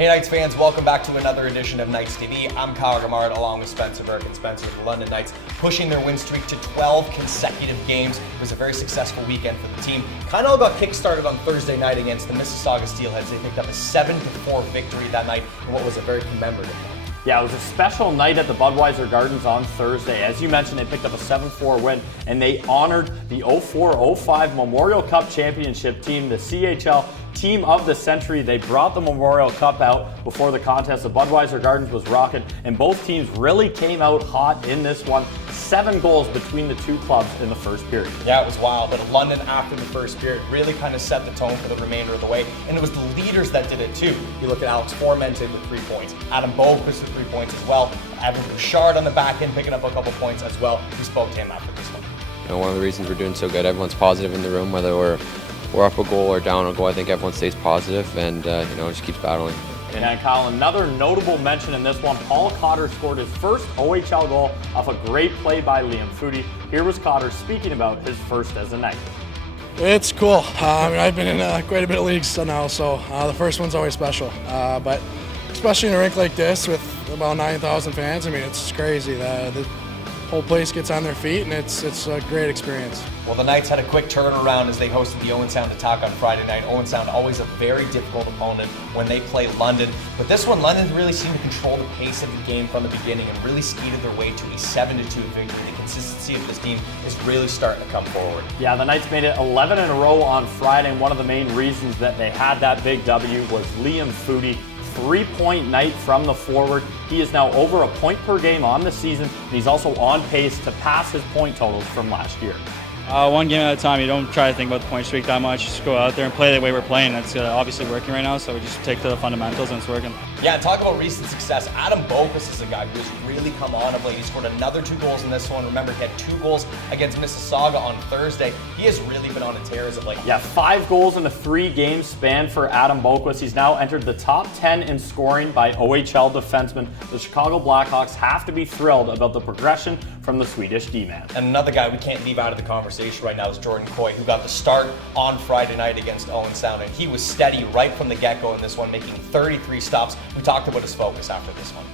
Hey Knights fans, welcome back to another edition of Knights TV. I'm Kyle Gamard along with Spencer Burke, and Spencer, the London Knights pushing their win streak to 12 consecutive games. It was a very successful weekend for the team. Kind of all got kick-started on Thursday night against the Mississauga Steelheads. They picked up a 7-4 victory that night in what was a very commemorative night. Yeah, it was a special night at the Budweiser Gardens on Thursday. As you mentioned, they picked up a 7-4 win, and they honored the 04-05 Memorial Cup Championship team, the CHL Team of the Century. They brought the Memorial Cup out before the contest. The Budweiser Gardens was rocking, and both teams really came out hot in this one. 7 goals between the two clubs in the first period. Yeah, it was wild, but London after the first period really kind of set the tone for the remainder of the way, and it was the leaders that did it too. You look at Alex Formented with 3 points, Adam Boqvist with 3 points as well, Evan Bouchard on the back end picking up a couple points as well. We spoke to him after this one. One of the reasons we're doing so good, everyone's positive in the room, whether we're up a goal or down a goal. I think everyone stays positive and just keeps battling. And Kyle, another notable mention in this one, Paul Cotter scored his first OHL goal off a great play by Liam Foudy. Here was Cotter speaking about his first as a Knight. It's cool. I've been in quite a bit of leagues now, so the first one's always special. But especially in a rink like this with about 9,000 fans, it's crazy. The whole place gets on their feet, and it's a great experience. Well, the Knights had a quick turnaround as they hosted the Owen Sound Attack on Friday night. Owen Sound, always a very difficult opponent when they play London. But this one, London really seemed to control the pace of the game from the beginning and really skated their way to a 7-2 victory. The consistency of this team is really starting to come forward. Yeah, the Knights made it 11 in a row on Friday, and one of the main reasons that they had that big W was Liam Foudy. 3-point night from the forward. He is now over a point per game on the season, and he's also on pace to pass his point totals from last year. One game at a time. You don't try to think about the point streak that much. Just go out there and play the way we're playing. That's obviously working right now, so we just take to the fundamentals and it's working. Yeah, and talk about recent success. Adam Boqvist is a guy who has really come on of late. He scored another 2 goals in this one. Remember, he had 2 goals against Mississauga on Thursday. He has really been on a tear as of late. Yeah, 5 goals in a 3-game span for Adam Boqvist. He's now entered the top 10 in scoring by OHL defensemen. The Chicago Blackhawks have to be thrilled about the progression from the Swedish D-man. And another guy we can't leave out of the conversation right now is Jordan Coy, who got the start on Friday night against Owen Sound, and he was steady right from the get-go in this one, making 33 stops. We talked about his focus after this one.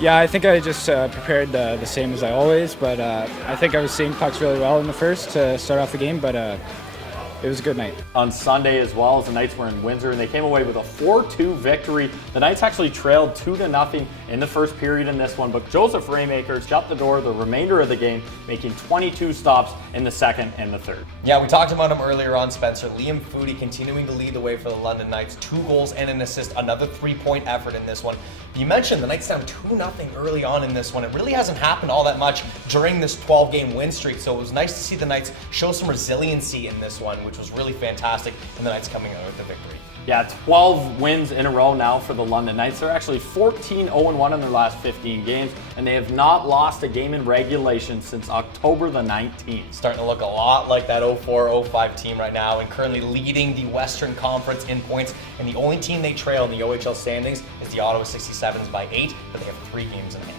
Yeah, I think I just prepared the same as I always, but I think I was seeing pucks really well in the first to start off the game, but it was a good night. On Sunday as well, as the Knights were in Windsor, and they came away with a 4-2 victory. The Knights actually trailed 2-0 in the first period in this one, but Joseph Raymaker shut the door the remainder of the game, making 22 stops in the second and the third. Yeah, we talked about him earlier on, Spencer. Liam Foudy continuing to lead the way for the London Knights. 2 goals and an assist, another 3-point effort in this one. You mentioned the Knights down 2-0 early on in this one. It really hasn't happened all that much during this 12-game win streak, so it was nice to see the Knights show some resiliency in this one, which was really fantastic, and the Knights coming out with the victory. Yeah, 12 wins in a row now for the London Knights. They're actually 14-0-1 in their last 15 games, and they have not lost a game in regulation since October the 19th. Starting to look a lot like that 04-05 team right now, and currently leading the Western Conference in points, and the only team they trail in the OHL standings is the Ottawa 67s by 8, but they have 3 games in hand.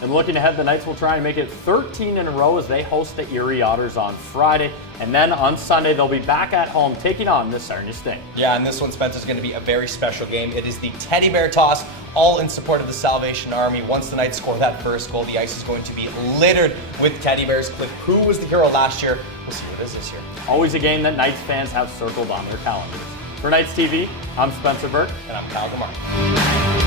And looking ahead, the Knights will try and make it 13 in a row as they host the Erie Otters on Friday. And then on Sunday, they'll be back at home taking on the Sarnia Sting. Yeah, and this one, Spencer, is going to be a very special game. It is the Teddy Bear Toss, all in support of the Salvation Army. Once the Knights score that first goal, the ice is going to be littered with teddy bears. Cliff Pu was the hero last year. We'll see what it is this year. Always a game that Knights fans have circled on their calendars. For Knights TV, I'm Spencer Burke. And I'm Kyle Gamard.